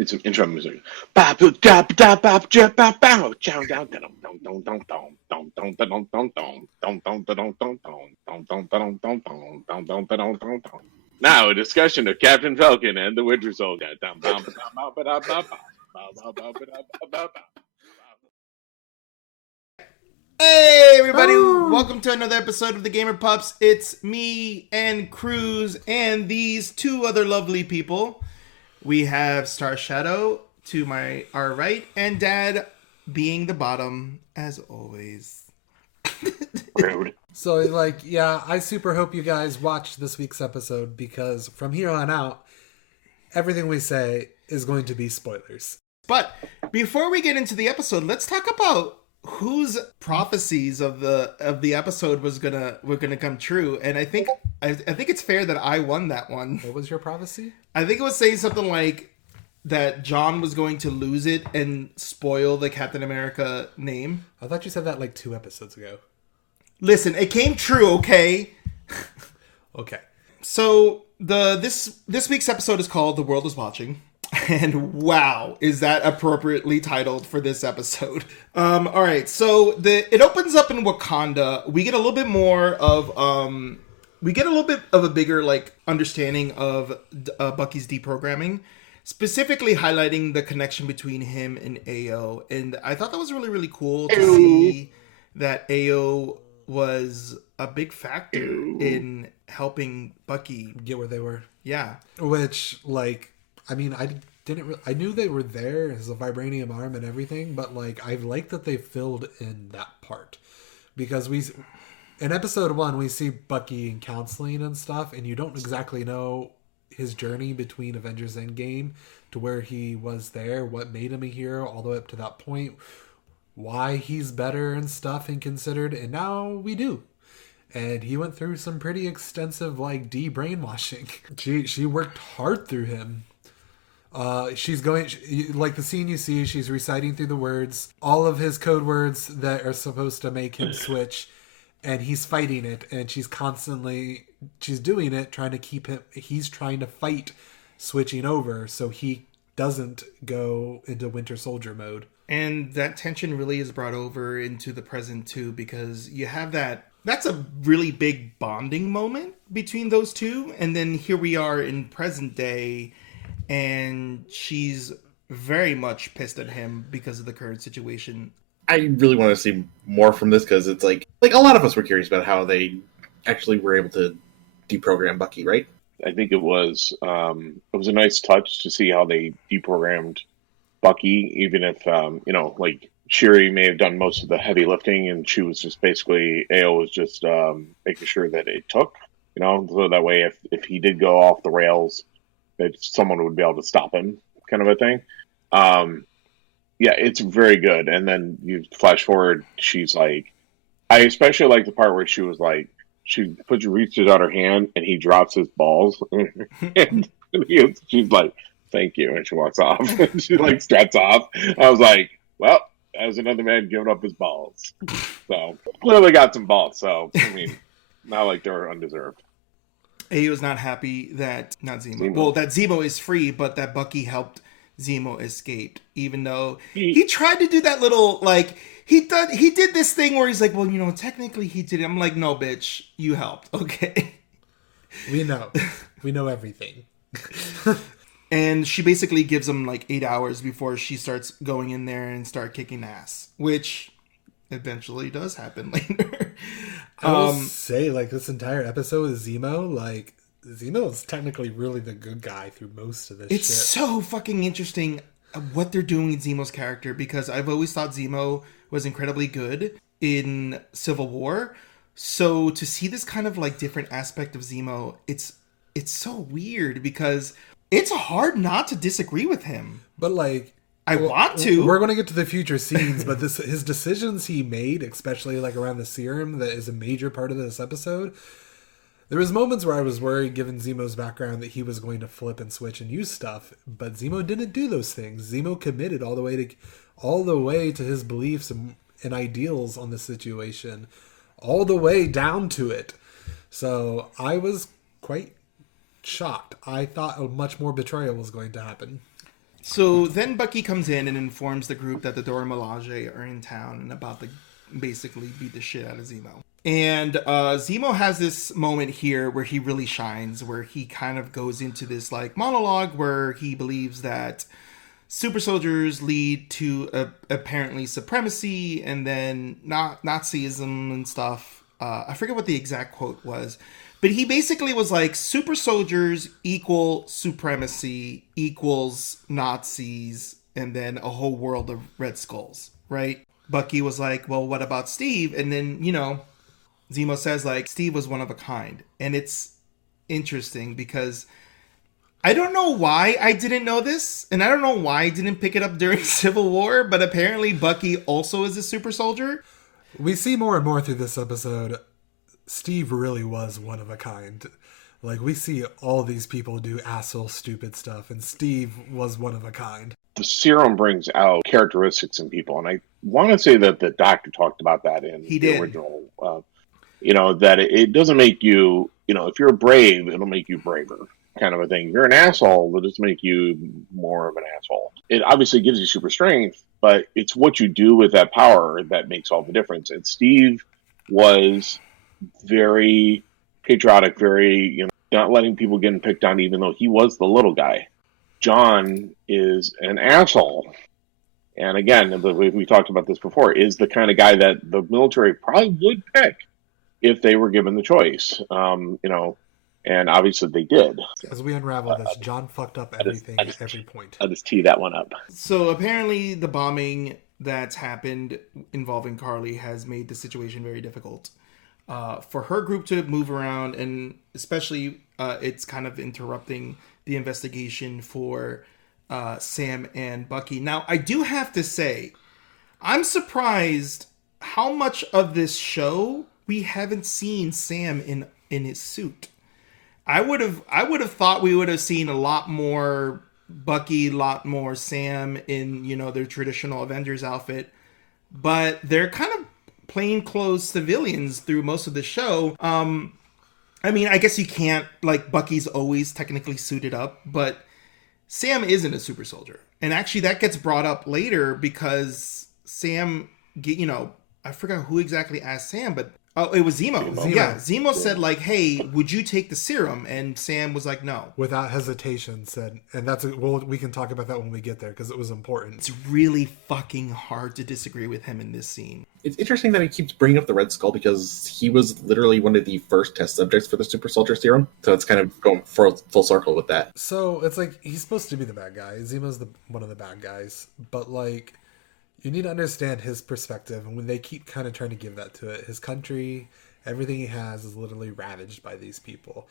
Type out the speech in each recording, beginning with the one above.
It's an intro music. Now a discussion of Captain Falcon and the Winter Soldier. Hey everybody, welcome to another episode of the Gaymer Pups. It's me and Cruz and these two other lovely people. We have Star Shadow to our right and Dad being the bottom as always. Rude. So I super hope you guys watch this week's episode because from here on out, everything we say is going to be spoilers. But before we get into the episode, let's talk about whose prophecies of the episode were gonna come true. And I think it's fair that I won that one. What was your prophecy? I think it was saying something like that John was going to lose it and spoil the Captain America name. I thought you said that like 2 episodes ago. Listen, it came true, okay? Okay. So this week's episode is called The World Is Watching. And wow, is that appropriately titled for this episode. All right, so it opens up in Wakanda. We get a little bit more of a bigger like understanding of Bucky's deprogramming, specifically highlighting the connection between him and Ao. And I thought that was really, really cool to see that Ao was a big factor in helping Bucky get where they were. Yeah. Which, like, I mean, I knew they were there as a vibranium arm and everything, but like, I like that they filled in that part because in episode 1 we see Bucky in counseling and stuff, and you don't exactly know his journey between Avengers Endgame to where he was there, what made him a hero all the way up to that point, why he's better and stuff and considered, and now we do. And he went through some pretty extensive like de-brainwashing. She worked hard through him. She's going, like the scene you see, she's reciting through the words, all of his code words that are supposed to make him switch, and he's fighting it, and she's doing it, trying to keep him, he's trying to fight switching over so he doesn't go into Winter Soldier mode. And that tension really is brought over into the present too, because you have that's a really big bonding moment between those two. And then here we are in present day, and she's very much pissed at him because of the current situation. I really want to see more from this because it's like a lot of us were curious about how they actually were able to deprogram Bucky, right? I think it was a nice touch to see how they deprogrammed Bucky, even if like Shuri may have done most of the heavy lifting, and she was just basically Ao was just making sure that it took, so that way if he did go off the rails, that someone would be able to stop him, kind of a thing. Yeah, it's very good. And then you flash forward, she's like, I especially like the part where she was like, she reaches out her hand and he drops his balls, and she's like, "Thank you," and she walks off. She like struts off. I was like, well, that was another man giving up his balls. So clearly got some balls. So I mean, not like they're undeserved. He was not happy that Zemo is free, but that Bucky helped Zemo escape, even though he tried to do that little like he did this thing where he's like, well, technically he did it. I'm like, no, bitch, you helped, okay? We know everything. And she basically gives him like 8 hours before she starts going in there and start kicking ass, which eventually does happen later. I will say, like, this entire episode is Zemo. Like, Zemo is technically really the good guy through most of this It's so fucking interesting what they're doing with Zemo's character, because I've always thought Zemo was incredibly good in Civil War. So to see this kind of like different aspect of Zemo, it's so weird because it's hard not to disagree with him. But like, I want to. We're going to get to the future scenes, but his decisions he made, especially like around the serum, that is a major part of this episode. There was moments where I was worried, given Zemo's background, that he was going to flip and switch and use stuff, but Zemo didn't do those things. Zemo committed all the way to his beliefs and ideals on the situation, all the way down to it. So I was quite shocked. I thought a much more betrayal was going to happen. So then Bucky comes in and informs the group that the Dora Milaje are in town and about to basically beat the shit out of Zemo. And Zemo has this moment here where he really shines, where he kind of goes into this like monologue where he believes that super soldiers lead to apparently supremacy and then Nazism and stuff. I forget what the exact quote was, but he basically was like, super soldiers equal supremacy equals Nazis and then a whole world of Red Skulls, right? Bucky was like, well, what about Steve? And then, you know, Zemo says like, Steve was one of a kind. And it's interesting because I don't know why I didn't know this, and I don't know why I didn't pick it up during Civil War, but apparently Bucky also is a super soldier. We see more and more through this episode, Steve really was one of a kind. Like, we see all these people do asshole stupid stuff, and Steve was one of a kind. The serum brings out characteristics in people, and I want to say that the Doctor talked about that in the original. That it doesn't make you, if you're brave, it'll make you braver, kind of a thing. If you're an asshole, it'll just make you more of an asshole. It obviously gives you super strength, but it's what you do with that power that makes all the difference. And Steve was very patriotic, very, not letting people get picked on, even though he was the little guy. John is an asshole. And again, we talked about this before, is the kind of guy that the military probably would pick if they were given the choice, and obviously they did. As we unravel this, John fucked up everything at every point. I'll just tee that one up. So apparently the bombing that's happened involving Carly has made the situation very difficult for her group to move around, and especially it's kind of interrupting the investigation for Sam and Bucky. Now, I do have to say, I'm surprised how much of this show we haven't seen Sam in his suit. I would have thought we would have seen a lot more Bucky, a lot more Sam in, their traditional Avengers outfit, but they're kind of plainclothes civilians through most of the show. I mean, I guess you can't, like, Bucky's always technically suited up, but Sam isn't a super soldier. And actually that gets brought up later because Sam, I forgot who exactly asked Sam, but it was Zemo. Yeah, Zemo said like, "Hey, would you take the serum?" And Sam was like, "No." Without hesitation said, and we can talk about that when we get there because it was important. It's really fucking hard to disagree with him in this scene. It's interesting that he keeps bringing up the Red Skull because he was literally one of the first test subjects for the super soldier serum. So it's kind of going full circle with that. So it's like he's supposed to be the bad guy. Zemo's one of the bad guys, but like, you need to understand his perspective, and when they keep kind of trying to give that to it, his country, everything he has is literally ravaged by these people.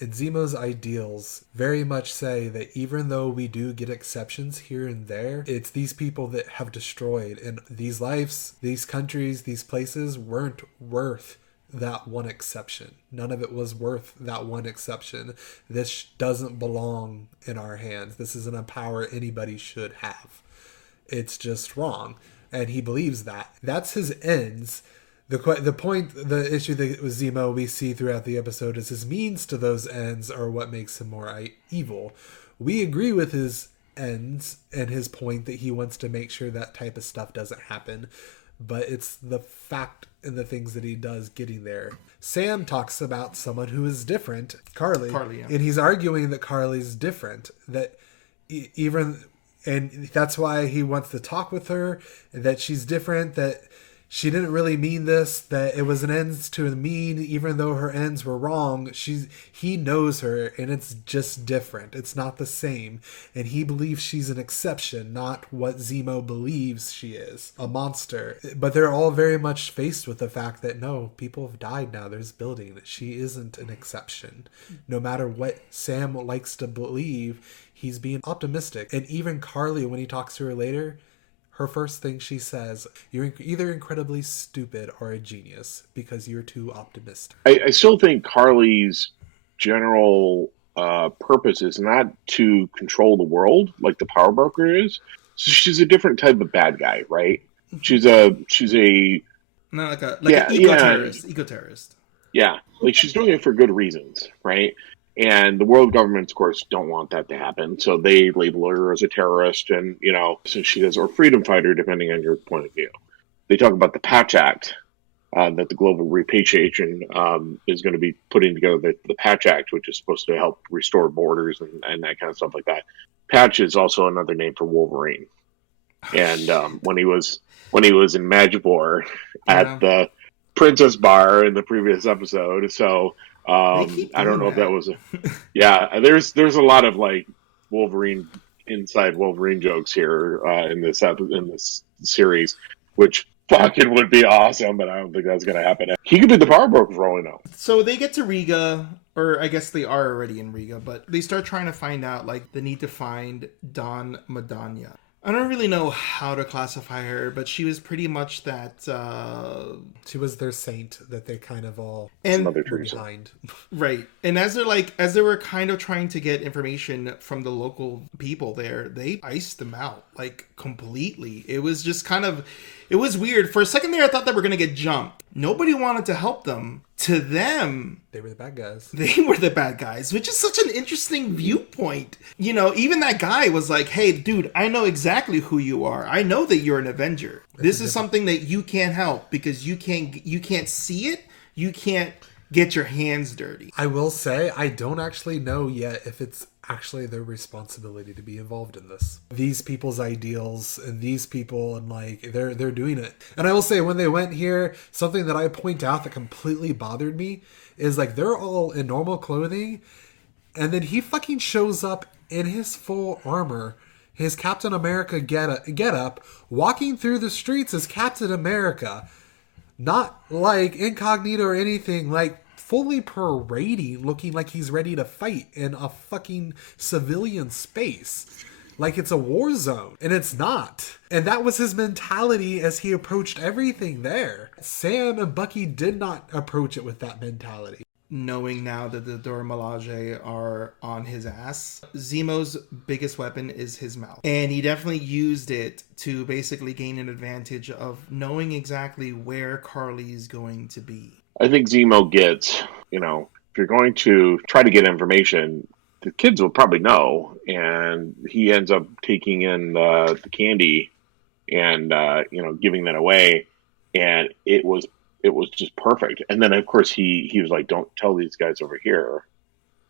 And Zemo's ideals very much say that even though we do get exceptions here and there, it's these people that have destroyed, and these lives, these countries, these places weren't worth that one exception. None of it was worth that one exception. This doesn't belong in our hands. This isn't a power anybody should have. It's just wrong, and he believes that. That's his ends. The issue that with Zemo we see throughout the episode is his means to those ends are what makes him more evil. We agree with his ends and his point that he wants to make sure that type of stuff doesn't happen, but it's the fact and the things that he does getting there. Sam talks about someone who is different, Carly, yeah. And he's arguing that Carly's different, that and that's why he wants to talk with her, that she's different, that she didn't really mean this, that it was an ends to a mean, even though her ends were wrong. He knows her, and it's just different. It's not the same. And he believes she's an exception, not what Zemo believes she is, a monster. But they're all very much faced with the fact that, no, people have died now. There's building. She isn't an exception. No matter what Sam likes to believe, he's being optimistic. And even Carly, when he talks to her later, her first thing she says, you're either incredibly stupid or a genius because you're too optimistic. I still think Carly's general purpose is not to control the world like the power broker is. So she's a different type of bad guy, right? She's a not like an eco-terrorist. Yeah, like she's doing it for good reasons, right? And the world governments, of course, don't want that to happen. So they label her as a terrorist. And, so she says, or freedom fighter, depending on your point of view. They talk about the Patch Act, that the global repatriation is going to be putting together the Patch Act, which is supposed to help restore borders and that kind of stuff like that. Patch is also another name for Wolverine. And when he was in Magipore at the Princess Bar in the previous episode, so I don't know if that was there's a lot of like Wolverine inside Wolverine jokes here in this series, which fucking would be awesome, but I don't think that's gonna happen. He could be the power broker for all we know. So they get to Riga, or I guess they are already in Riga, but they start trying to find out, like, the need to find Don Madania. I don't really know how to classify her, but she was pretty much that... She was their saint that they kind of all were behind. Right. And as they were kind of trying to get information from the local people there, they iced them out, like, completely. It was just kind of... It was weird. For a second there, I thought they were going to get jumped. Nobody wanted to help them. To them... They were the bad guys. They were the bad guys, which is such an interesting viewpoint. Even that guy was like, hey, dude, I know exactly who you are. I know that you're an Avenger. This is something that you can't help because you can't see it. You can't get your hands dirty. I will say, I don't actually know yet if it's actually their responsibility to be involved in this. These people's ideals and these people, and like they're doing it. And I will say, when they went here, something that I point out that completely bothered me is like they're all in normal clothing, and then he fucking shows up in his full armor, his Captain America get up, walking through the streets as Captain America, not like incognito or anything, like fully parading, looking like he's ready to fight in a fucking civilian space. Like it's a war zone. And it's not. And that was his mentality as he approached everything there. Sam and Bucky did not approach it with that mentality. Knowing now that the Dora Milaje are on his ass, Zemo's biggest weapon is his mouth. And he definitely used it to basically gain an advantage of knowing exactly where Carly's going to be. I think Zemo gets, if you're going to try to get information, the kids will probably know, and he ends up taking in the candy and giving that away, and it was just perfect. And then of course he was like, don't tell these guys over here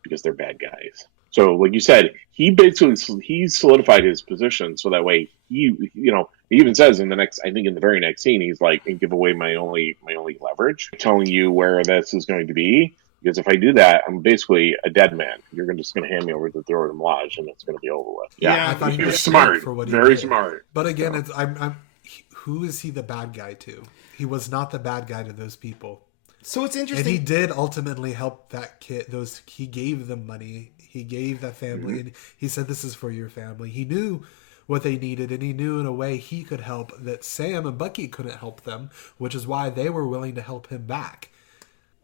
because they're bad guys. So like you said, he solidified his position so that way he even says in the very next scene, he's like, and give away my only leverage, telling you where this is going to be. Because if I do that, I'm basically a dead man. You're just going to hand me over to the Dora Milaje, and it's going to be over with. Yeah, I thought he was smart, for what he very did. smart. But again, who is he the bad guy to? He was not the bad guy to those people. So it's interesting. And he did ultimately help that kid. He gave them money. He gave that family, and he said, "This is for your family." He knew what they needed, and he knew in a way he could help that Sam and Bucky couldn't help them, which is why they were willing to help him back.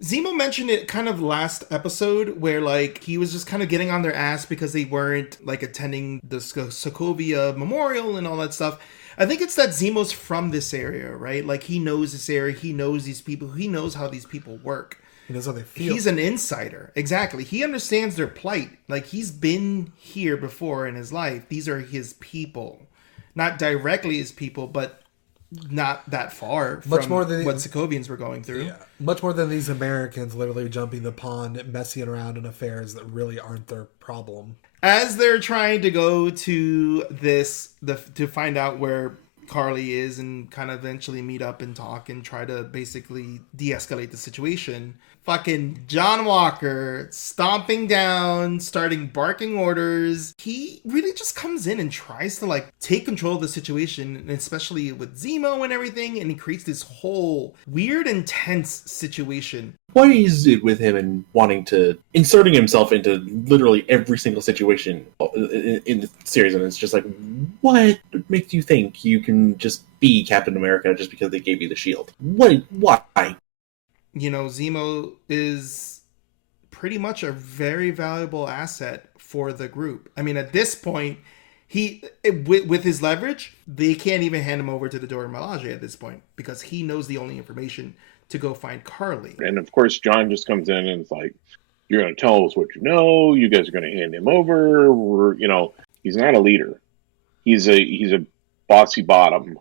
Zemo mentioned it kind of last episode where like he was just kind of getting on their ass because they weren't like attending the Sokovia Memorial and all that stuff. I think it's that Zemo's from this area, right? Like he knows this area, he knows these people, he knows how these people work. He knows how they feel. He's an insider. Exactly. He understands their plight. Like he's been here before in his life. These are his people. Not directly his people, but not that far from what Sokovians were going through. Yeah. Much more than these Americans literally jumping the pond, messing around in affairs that really aren't their problem. As they're trying to go to to find out where Carly is and kind of eventually meet up and talk and try to basically de-escalate the situation, fucking John Walker stomping down, starting barking orders. He really just comes in and tries to like take control of the situation, and especially with Zemo and everything, and he creates this whole weird, intense situation. What is it with him and wanting to inserting himself into literally every single situation in the series? And it's just like, what makes you think you can just be Captain America just because they gave you the shield? Why? Zemo is pretty much a very valuable asset for the group. I mean, at this point, with his leverage, they can't even hand him over to the Dora Milaje at this point because he knows the only information to go find Carly. And of course, John just comes in and is like, You're going to tell us what you know. You guys are going to hand him over. He's not a leader. He's a bossy bottom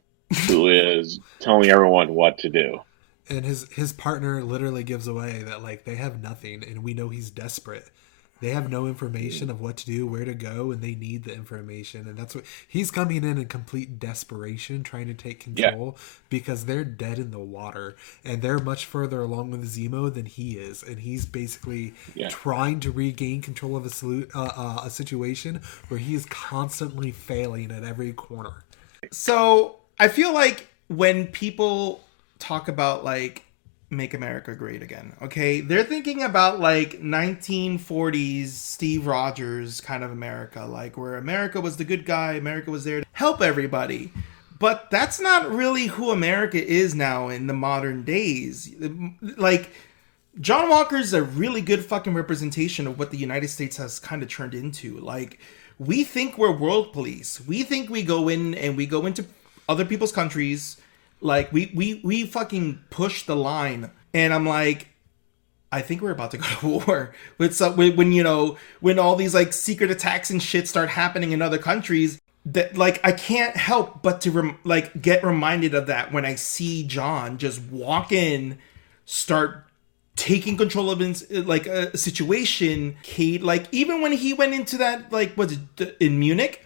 who is telling everyone what to do. And his partner literally gives away that like they have nothing, and we know he's desperate. They have no information of what to do, where to go, and they need the information. And that's what he's coming in complete desperation, trying to take control because they're dead in the water, and they're much further along with Zemo than he is. And he's basically trying to regain control of a situation where he is constantly failing at every corner. So I feel like when people talk about like Make America Great Again, okay, they're thinking about like 1940s Steve Rogers kind of America, like where America was the good guy, America was there to help everybody. But that's not really who America is now in the modern days. Like, John Walker's a really good fucking representation of what the United States has kind of turned into. Like, we think we're world police. We think we go in and we go into other people's countries. Like, we fucking push the line. And I'm like, I think we're about to go to war. When all these, like, secret attacks and shit start happening in other countries, that, like, I can't help but to, get reminded of that when I see John just walk in, start taking control of a situation. Kate, like, even when he went into that, like, in Munich,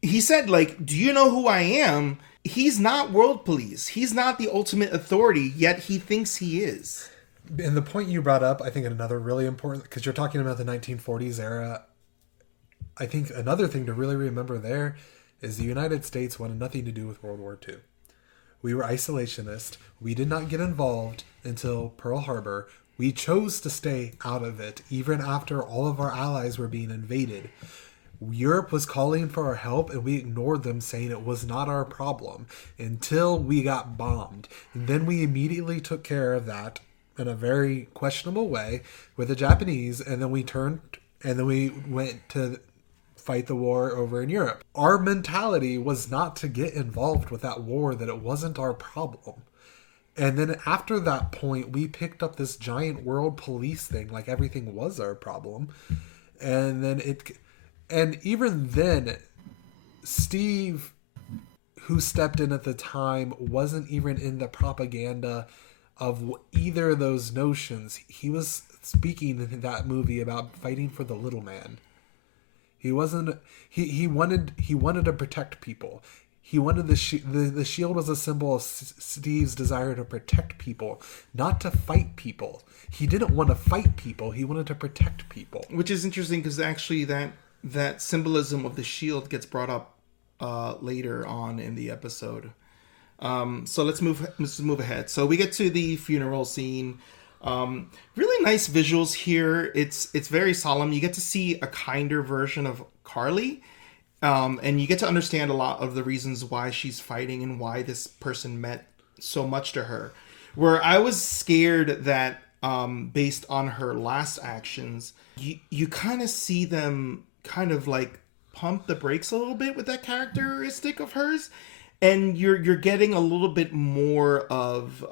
he said, like, do you know who I am? He's not world police. He's not the ultimate authority, yet he thinks he is. And the point you brought up, I think another really important, because you're talking about the 1940s era, I think another thing to really remember there is the United States wanted nothing to do with World War II. We were isolationist. We did not get involved until Pearl Harbor. We chose to stay out of it, even after all of our allies were being invaded. Europe was calling for our help, and we ignored them, saying it was not our problem until we got bombed. And then we immediately took care of that in a very questionable way with the Japanese, and then we went to fight the war over in Europe. Our mentality was not to get involved with that war, that it wasn't our problem. And then after that point, we picked up this giant world police thing, like everything was our problem. And even then, Steve, who stepped in at the time, wasn't even in the propaganda of either of those notions. He was speaking in that movie about fighting for the little man. He wasn't. He wanted to protect people. He wanted the shield was a symbol of Steve's desire to protect people, not to fight people. He didn't want to fight people. He wanted to protect people. Which is interesting because actually that symbolism of the shield gets brought up later on in the episode. So let's move ahead. So we get to the funeral scene. Really nice visuals here. It's very solemn. You get to see a kinder version of Carly, and you get to understand a lot of the reasons why she's fighting and why this person meant so much to her. Where I was scared that based on her last actions, you kind of see them kind of like pump the brakes a little bit with that characteristic of hers, and you're getting a little bit more of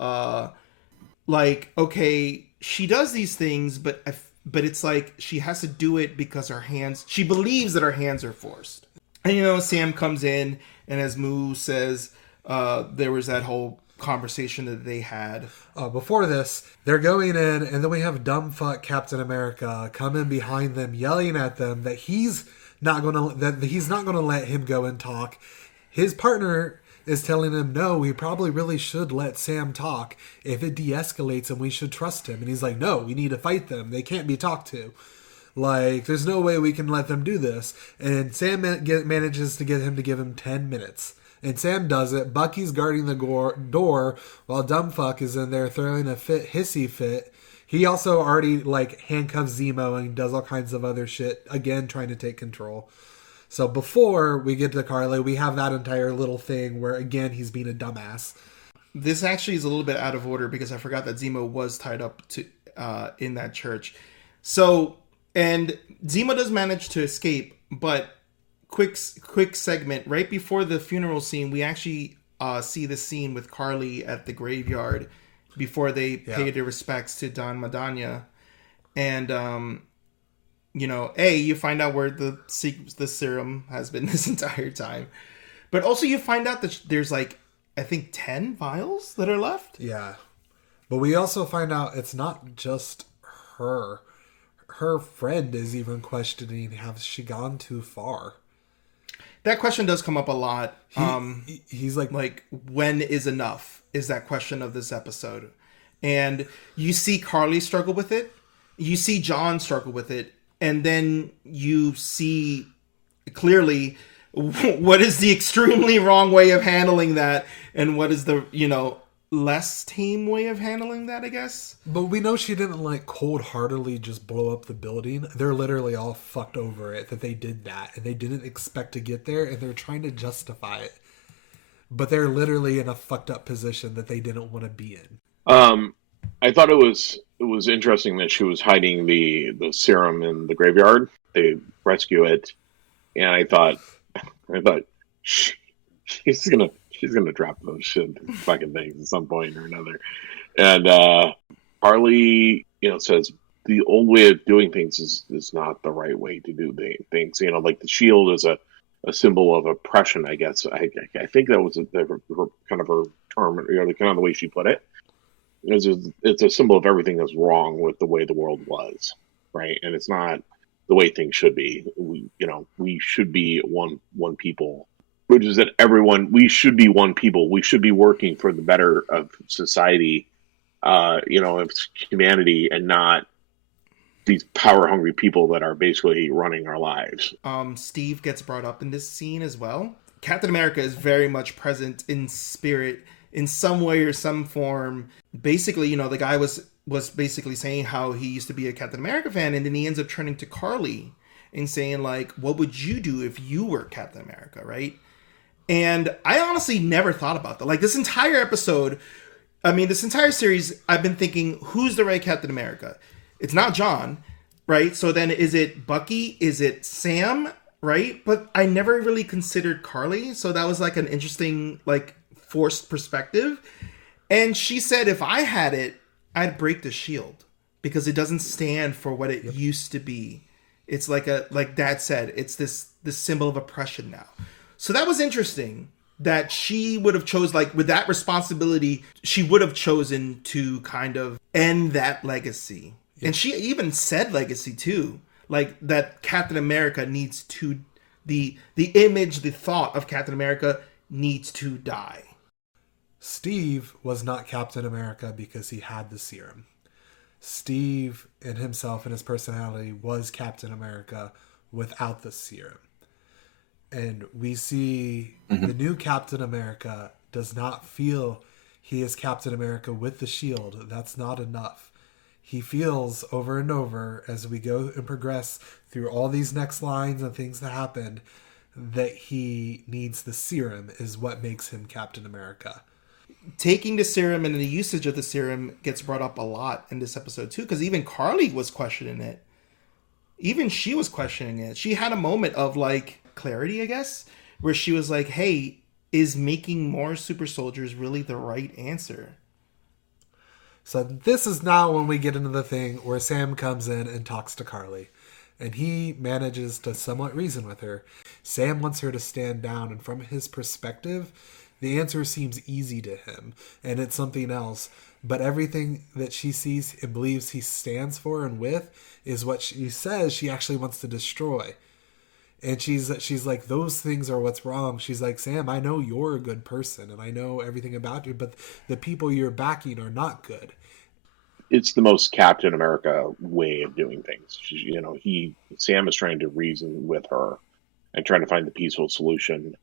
like, okay, she does these things, but it's like she has to do it because she believes that her hands are forced. And Sam comes in, and as Moo says, there was that whole conversation that they had. Before this, they're going in, and then we have dumb fuck Captain America come in behind them, yelling at them that he's not gonna let him go and talk. His partner is telling him, no, we probably really should let Sam talk. If it de-escalates him, we should trust him. And he's like, no, we need to fight them. They can't be talked to. Like, there's no way we can let them do this. And Sam manages to get him to give him 10 minutes. And Sam does it. Bucky's guarding the door while Dumbfuck is in there throwing a hissy fit. He also already, like, handcuffs Zemo and does all kinds of other shit. Again, trying to take control. So before we get to Carly, we have that entire little thing where, again, he's being a dumbass. This actually is a little bit out of order because I forgot that Zemo was tied up in that church. So, and Zemo does manage to escape, but quick segment. Right before the funeral scene, we actually see the scene with Carly at the graveyard before they pay their respects to Don Madania. And you find out where the serum has been this entire time, but also you find out that there's like, I think 10 vials that are left. Yeah, but we also find out it's not just her. Her friend is even questioning, has she gone too far? That question does come up a lot. He's like, when is enough? Is that question of this episode. And you see Carly struggle with it. You see John struggle with it. And then you see clearly what is the extremely wrong way of handling that. And what is the, less tame way of handling that, I guess. But we know she didn't cold-heartedly just blow up the building. They're literally all fucked over it that they did that, and they didn't expect to get there, and they're trying to justify it. But they're literally in a fucked up position that they didn't want to be in. I thought it was interesting that she was hiding the serum in the graveyard. They rescue it, and I thought she's gonna drop those shit fucking things at some point or another. And Harley, says the old way of doing things is not the right way to do things. Like the shield is a symbol of oppression, I guess. I think that was her kind of her term, kind of the way she put it. It's a symbol of everything that's wrong with the way the world was, right? And it's not the way things should be. We should be one people. Which is that we should be one people. We should be working for the better of society, of humanity, and not these power-hungry people that are basically running our lives. Steve gets brought up in this scene as well. Captain America is very much present in spirit in some way or some form. Basically, the guy was basically saying how he used to be a Captain America fan, and then he ends up turning to Carly and saying, what would you do if you were Captain America, right? And I honestly never thought about that. This entire episode, this entire series, I've been thinking, who's the right Captain America? It's not John, right? So then is it Bucky? Is it Sam, right? But I never really considered Carly. So that was an interesting, forced perspective. And she said, if I had it, I'd break the shield because it doesn't stand for what it used to be. It's like Dad said, it's this symbol of oppression now. So that was interesting that she would have chose, with that responsibility, she would have chosen to kind of end that legacy. Yeah. And she even said legacy too, that Captain America needs to, the image, the thought of Captain America needs to die. Steve was not Captain America because he had the serum. Steve in himself and his personality was Captain America without the serum. And we see the new Captain America does not feel he is Captain America with the shield. That's not enough. He feels over and over as we go and progress through all these next lines and things that happen that he needs the serum is what makes him Captain America. Taking the serum and the usage of the serum gets brought up a lot in this episode too, because even Carly was questioning it. Even she was questioning it. She had a moment of clarity, I guess, where she was like, hey, is making more super soldiers really the right answer? So this is now when we get into the thing where Sam comes in and talks to Carly, and he manages to somewhat reason with her. Sam wants her to stand down, and from his perspective, the answer seems easy to him, and it's something else. But everything that she sees and believes he stands for and with is what she says she actually wants to destroy. And she's like, those things are what's wrong. She's like, Sam, I know you're a good person and I know everything about you, but the people you're backing are not good. It's the most Captain America way of doing things. Sam is trying to reason with her and trying to find the peaceful solution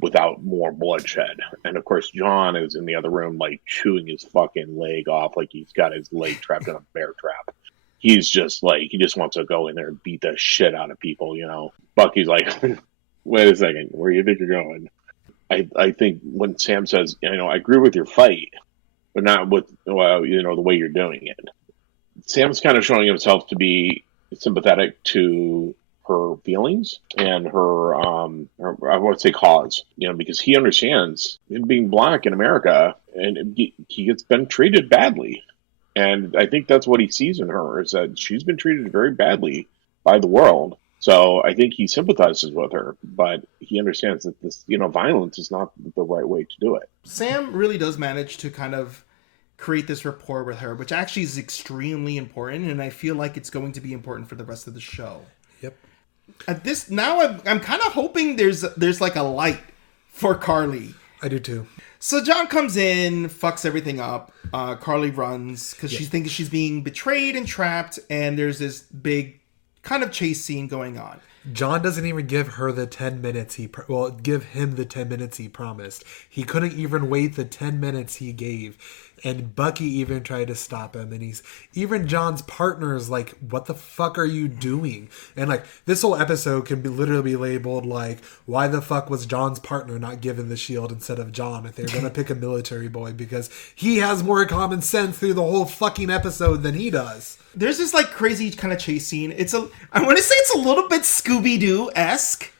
without more bloodshed. And of course, John is in the other room, chewing his fucking leg off, he's got his leg trapped in a bear trap. He's just he just wants to go in there and beat the shit out of people, Bucky's like, wait a second, where do you think you're going? I think when Sam says, I agree with your fight, but not with, the way you're doing it. Sam's kind of showing himself to be sympathetic to her feelings and her I would say cause, because he understands him being black in America and he gets been treated badly. And I think that's what he sees in her, is that she's been treated very badly by the world. So I think he sympathizes with her, but he understands that this, violence is not the right way to do it. Sam really does manage to kind of create this rapport with her, which actually is extremely important, and I feel like it's going to be important for the rest of the show. Yep. At this now, I'm kind of hoping there's like a light for Carly. I do too. So John comes in, fucks everything up. Carly runs because she thinks she's being betrayed and trapped, and there's this big kind of chase scene going on. John doesn't even give her the 10 minutes give him the 10 minutes he promised. He couldn't even wait the 10 minutes he gave. And Bucky even tried to stop him. And even John's partner is like, what the fuck are you doing? And like, this whole episode can literally be labeled like, why the fuck was John's partner not given the shield instead of John if they're going to pick a military boy? Because he has more common sense through the whole fucking episode than he does. There's this like crazy kind of chase scene. I want to say it's a little bit Scooby-Doo-esque.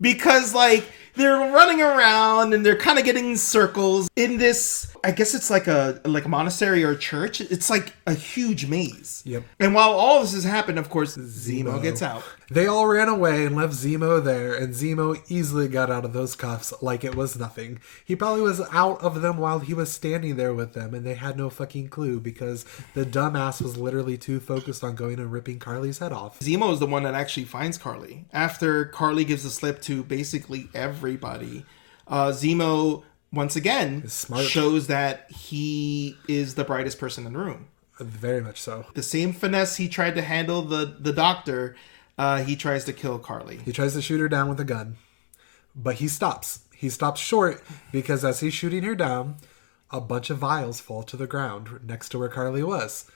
Because like, they're running around and they're kind of getting in circles in this, I guess it's like a monastery or a church. It's like a huge maze. Yep. And while all this has happened, of course, Zemo gets out. They all ran away and left Zemo there, and Zemo easily got out of those cuffs like it was nothing. He probably was out of them while he was standing there with them, and they had no fucking clue because the dumbass was literally too focused on going and ripping Carly's head off. Zemo is the one that actually finds Carly. After Carly gives the slip to basically everybody, Zemo, once again, shows that he is the brightest person in the room. Very much so. The same finesse he tried to handle the doctor, he tries to kill Carly. He tries to shoot her down with a gun, but he stops. He stops short because as he's shooting her down, a bunch of vials fall to the ground next to where Carly was.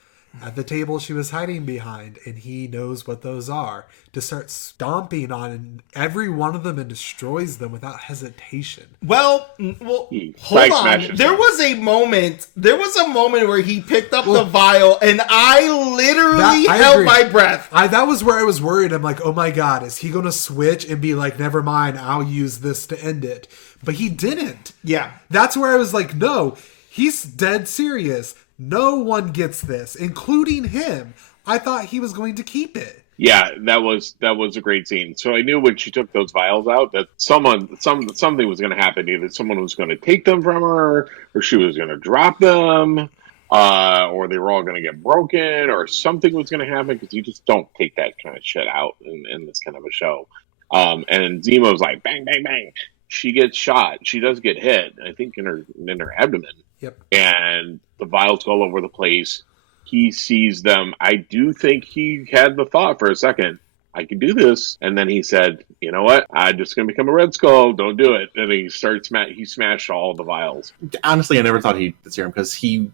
At the table she was hiding behind, and he knows what those are, to start stomping on every one of them and destroys them without hesitation. Well, hold on. There was a moment where he picked up the vial, and I literally held my breath. That was where I was worried. I'm like, oh my god, is he going to switch and be like, never mind, I'll use this to end it? But he didn't. Yeah. That's where I was like, no, he's dead serious. No one gets this, including him. I thought he was going to keep it. Yeah, that was a great scene. So I knew when she took those vials out that something was going to happen. Either someone was going to take them from her, or she was going to drop them, or they were all going to get broken, or something was going to happen, because you just don't take that kind of shit out in this kind of a show. And Zemo's like, bang, bang, bang. She gets shot. She does get hit, I think, in her abdomen. Yep. And the vials go all over the place. He sees them. I do think he had the thought for a second, I can do this. And then he said, you know what? I'm just going to become a Red Skull. Don't do it. And he smashed all the vials. Honestly, I never thought he'd serum because Zemo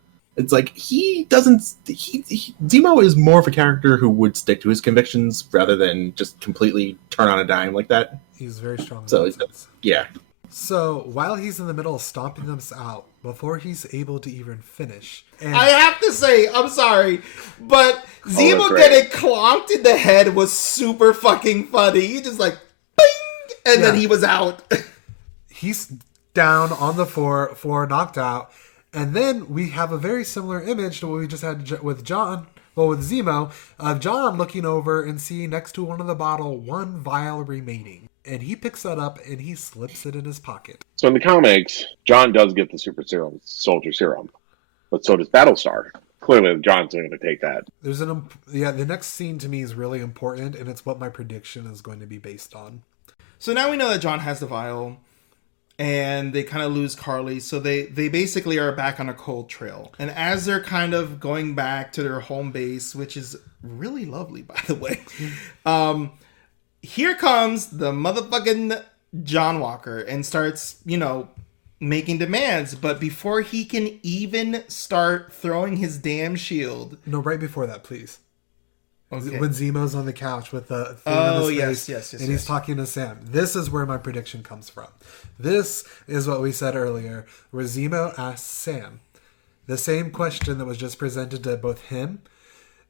is more of a character who would stick to his convictions rather than just completely turn on a dime like that. He's very strong. So, yeah. So, while he's in the middle of stomping them out, before he's able to even finish... I have to say, I'm sorry, but Zemo getting clonked in the head was super fucking funny. He just like, bing! And then he was out. He's down on the floor, knocked out. And then we have a very similar image to what we just had with John... Well, with Zemo, of John looking over and seeing next to one of the bottle, one vial remaining. And he picks that up and he slips it in his pocket. So in the comics, John does get the super serum, soldier serum. But so does Battlestar. Clearly, John's going to take that. The next scene to me is really important, and it's what my prediction is going to be based on. So now we know that John has the vial, and they kind of lose Carly, so they basically are back on a cold trail. And as they're kind of going back to their home base, which is really lovely, by the way, here comes the motherfucking John Walker and starts, making demands. But before he can even start throwing his damn shield... No, right before that, please. Okay. When Zemo's on the couch with the thing in his face, yes, and he's talking to Sam. This is where my prediction comes from. This is what we said earlier, where Zemo asks Sam the same question that was just presented to both him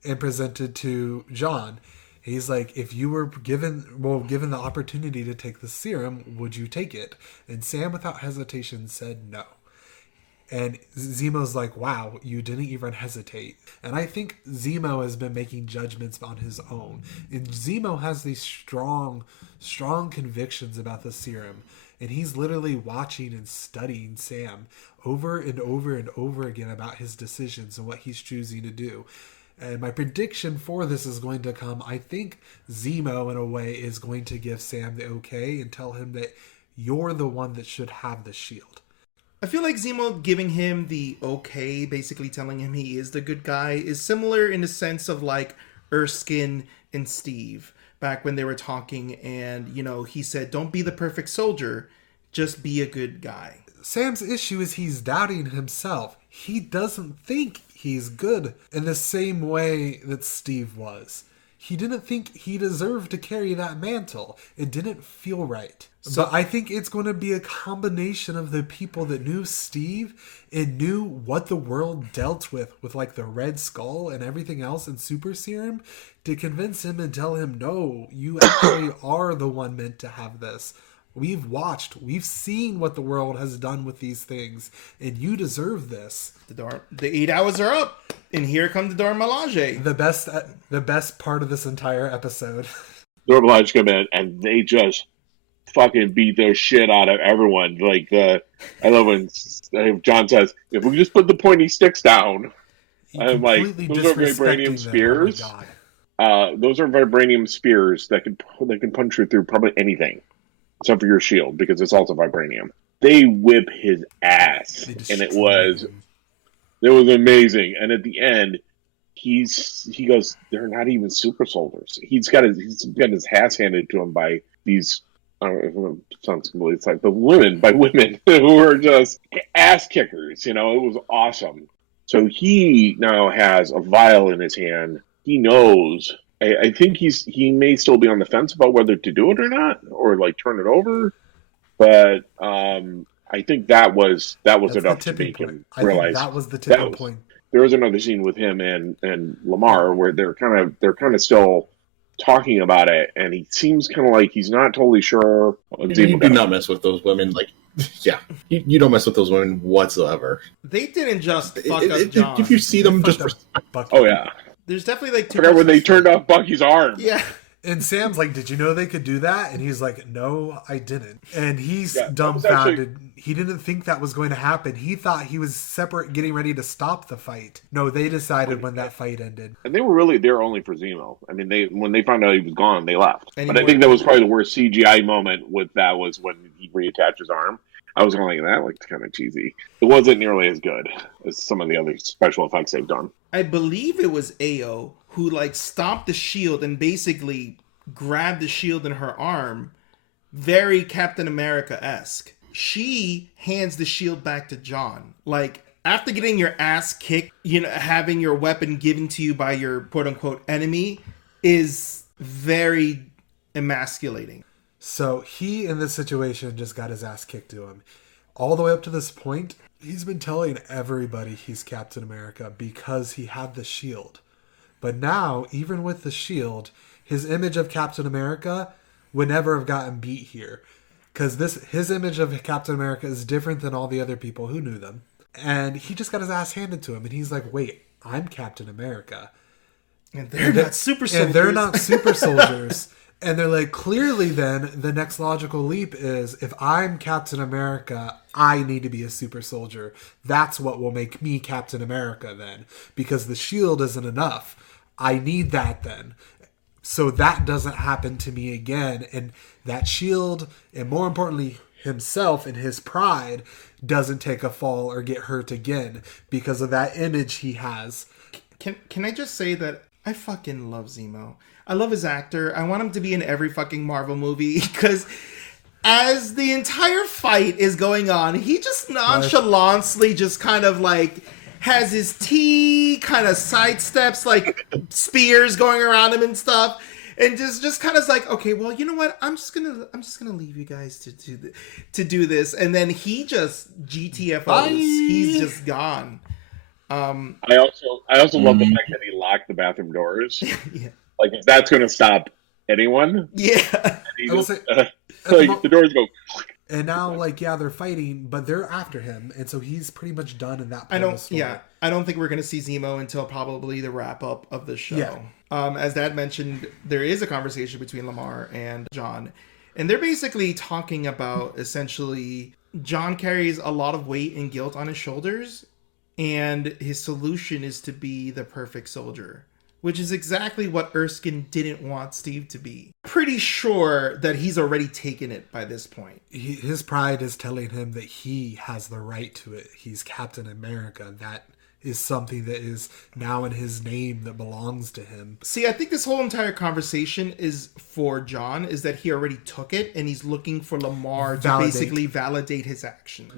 and presented to John. He's like, if you were given the opportunity to take the serum, would you take it? And Sam, without hesitation, said no. And Zemo's like, wow, you didn't even hesitate. And I think Zemo has been making judgments on his own. And Zemo has these strong convictions about the serum. And he's literally watching and studying Sam over and over and over again about his decisions and what he's choosing to do. And my prediction for this is going to come. I think Zemo, in a way, is going to give Sam the okay and tell him that you're the one that should have the shield. I feel like Zemo giving him the okay, basically telling him he is the good guy, is similar in the sense of like Erskine and Steve back when they were talking, and he said, "Don't be the perfect soldier, just be a good guy." Sam's issue is he's doubting himself. He doesn't think he's good in the same way that Steve was. He didn't think he deserved to carry that mantle. It didn't feel right. But I think it's going to be a combination of the people that knew Steve and knew what the world dealt with like the Red Skull and everything else in Super Serum, to convince him and tell him, no, you actually are the one meant to have this. We've seen what the world has done with these things, and you deserve this. The 8 hours are up, and here comes the Dora Milaje. The best part of this entire episode. Dora Milaje come in, and they just fucking beat their shit out of everyone. Like I love when John says, "If we just put the pointy sticks down," I'm like, "Those are vibranium spears. Those are vibranium spears that can punch you through probably anything, except for your shield, because it's also vibranium." They whip his ass, and it was amazing. And at the end, he goes, "They're not even super soldiers." He's got his ass handed to him by these. I don't know if it sounds completely like, but women who are just ass kickers. It was awesome. So he now has a vial in his hand. He knows. I think he may still be on the fence about whether to do it or not, or like turn it over. But I think that was enough to make him realize that was the tipping point. There was another scene with him and Lamar where they're kind of still talking about it, and he seems kind of like he's not totally sure. You do not mess with those women. Like, yeah, you don't mess with those women whatsoever. They didn't just fuck up John. If you see them, just oh yeah. There's definitely like two. I forgot when they turned off Bucky's arm. Yeah. And Sam's like, "Did you know they could do that?" And he's like, "No, I didn't." And he's dumbfounded. He didn't think that was going to happen. He thought he was separate, getting ready to stop the fight. No, they decided when that fight ended. And they were really there only for Zemo. I mean, when they found out he was gone, they left. But I think that was probably the worst CGI moment with that was when he reattached his arm. I was going, that looked kind of cheesy. It wasn't nearly as good as some of the other special effects they've done. I believe it was Ao who stopped the shield and basically grabbed the shield in her arm, very Captain America-esque. She hands the shield back to John. Like, after getting your ass kicked, having your weapon given to you by your quote-unquote enemy is very emasculating. So he, in this situation, just got his ass kicked to him. All the way up to this point, he's been telling everybody he's Captain America because he had the shield. But now, even with the shield, his image of Captain America would never have gotten beat here. Because his image of Captain America is different than all the other people who knew them. And he just got his ass handed to him. And he's like, wait, I'm Captain America. And they're not super soldiers. And they're not super soldiers. And they're like, clearly then, the next logical leap is, if I'm Captain America, I need to be a super soldier. That's what will make me Captain America then. Because the shield isn't enough. I need that then. So that doesn't happen to me again. And that shield, and more importantly, himself and his pride, doesn't take a fall or get hurt again because of that image he has. Can I just say that I fucking love Zemo. I love his actor. I want him to be in every fucking Marvel movie because as the entire fight is going on, he just nonchalantly just kind of has his tea, kind of sidesteps spears going around him and stuff, and just kind of okay, well, you know what? I'm just gonna leave you guys to do this, and then he just GTFOs. Bye. He's just gone. I also love the fact that he locked the bathroom doors. Yeah. If that's going to stop anyone. Yeah. The doors go. And now, like, yeah, they're fighting, but they're after him, and so he's pretty much done in that part of the story. I don't think we're going to see Zemo until probably the wrap up of the show. As Dad mentioned, there is a conversation between Lamar and John, and they're basically talking about essentially John carries a lot of weight and guilt on his shoulders, and his solution is to be the perfect soldier, which is exactly what Erskine didn't want Steve to be. Pretty sure that he's already taken it by this point. His pride is telling him that he has the right to it. He's Captain America. That is something that is now in his name that belongs to him. See, I think this whole entire conversation is for John, is that he already took it, and he's looking for Lamar to basically validate his action.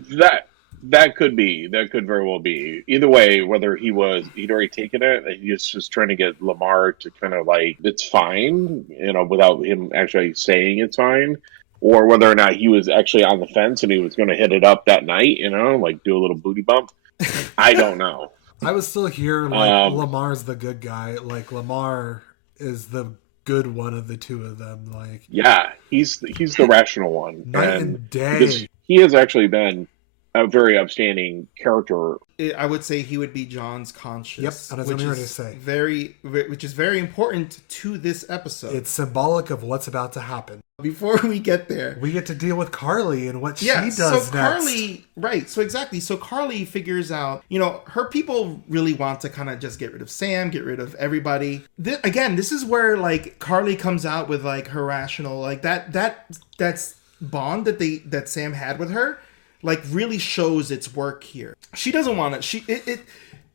That could be. That could very well be. Either way, whether he'd already taken it, he was just trying to get Lamar to kind of like, it's fine, without him actually saying it's fine, or whether or not he was actually on the fence and he was going to hit it up that night, like do a little booty bump. I don't know. I was still here like Lamar's the good guy. Like Lamar is the good one of the two of them. Like, yeah, he's the rational one. Night and day. He has actually been a very upstanding character. I would say he would be John's conscience. Yep, and to say. Which is very important to this episode. It's symbolic of what's about to happen. Before we get there, we get to deal with Carly and what she does Carly, right? So exactly. So Carly figures out, her people really want to kind of just get rid of Sam, get rid of everybody. This is where like Carly comes out with like her rational, like that's bond that Sam had with her. Like really shows its work here. She doesn't want it.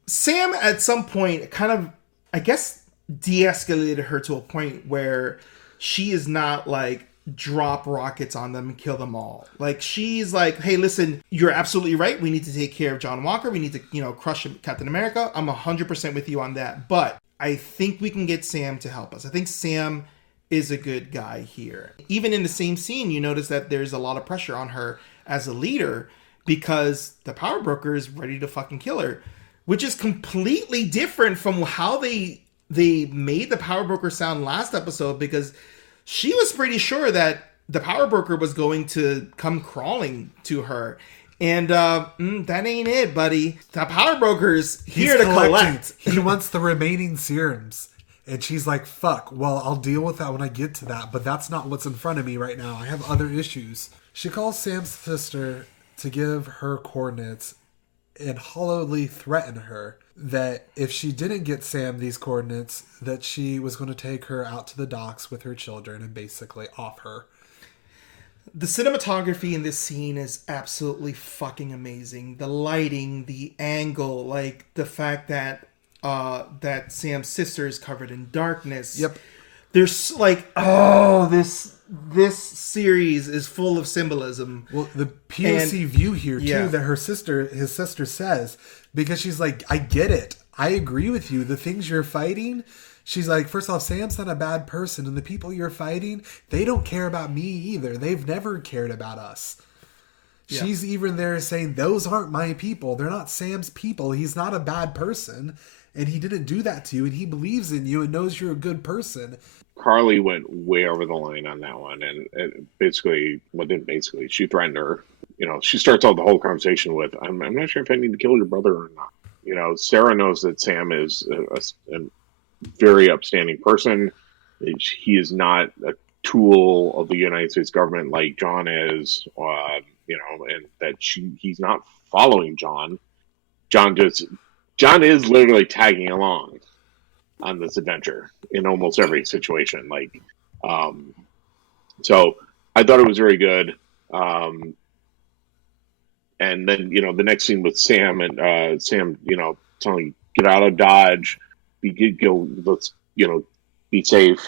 Sam at some point kind of, I guess, de-escalated her to a point where she is not like drop rockets on them and kill them all. Like she's like, hey, listen, you're absolutely right. We need to take care of John Walker. We need to, crush Captain America. I'm 100% with you on that. But I think we can get Sam to help us. I think Sam is a good guy here. Even in the same scene, you notice that there's a lot of pressure on her as a leader because the power broker is ready to fucking kill her, which is completely different from how they made the power broker sound last episode, because she was pretty sure that the power broker was going to come crawling to her. And that ain't it, buddy. The power broker's here to collect. He wants the remaining serums. And she's like, fuck, well, I'll deal with that when I get to that, but that's not what's in front of me right now. I have other issues. She calls Sam's sister to give her coordinates and hollowly threaten her that if she didn't get Sam these coordinates, that she was going to take her out to the docks with her children and basically off her. The cinematography in this scene is absolutely fucking amazing. The lighting, the angle, like the fact that that Sam's sister is covered in darkness. Yep. There's like, this series is full of symbolism. Well, the POC view here too, that his sister says, because she's like, I get it. I agree with you. The things you're fighting, she's like, first off, Sam's not a bad person, and the people you're fighting, they don't care about me either. They've never cared about us. Yeah. She's even there saying, those aren't my people. They're not Sam's people. He's not a bad person. And he didn't do that to you, and he believes in you and knows you're a good person. Carly went way over the line on that one, and she threatened her. She starts out the whole conversation with, I'm not sure if I need to kill your brother or not. Sarah knows that Sam is a very upstanding person. He is not a tool of the United States government like John is, and that he's not following John. John is literally tagging along on this adventure in almost every situation. So I thought it was very good. And then, the next scene with Sam and Sam, telling you, get out of Dodge, let's, be safe.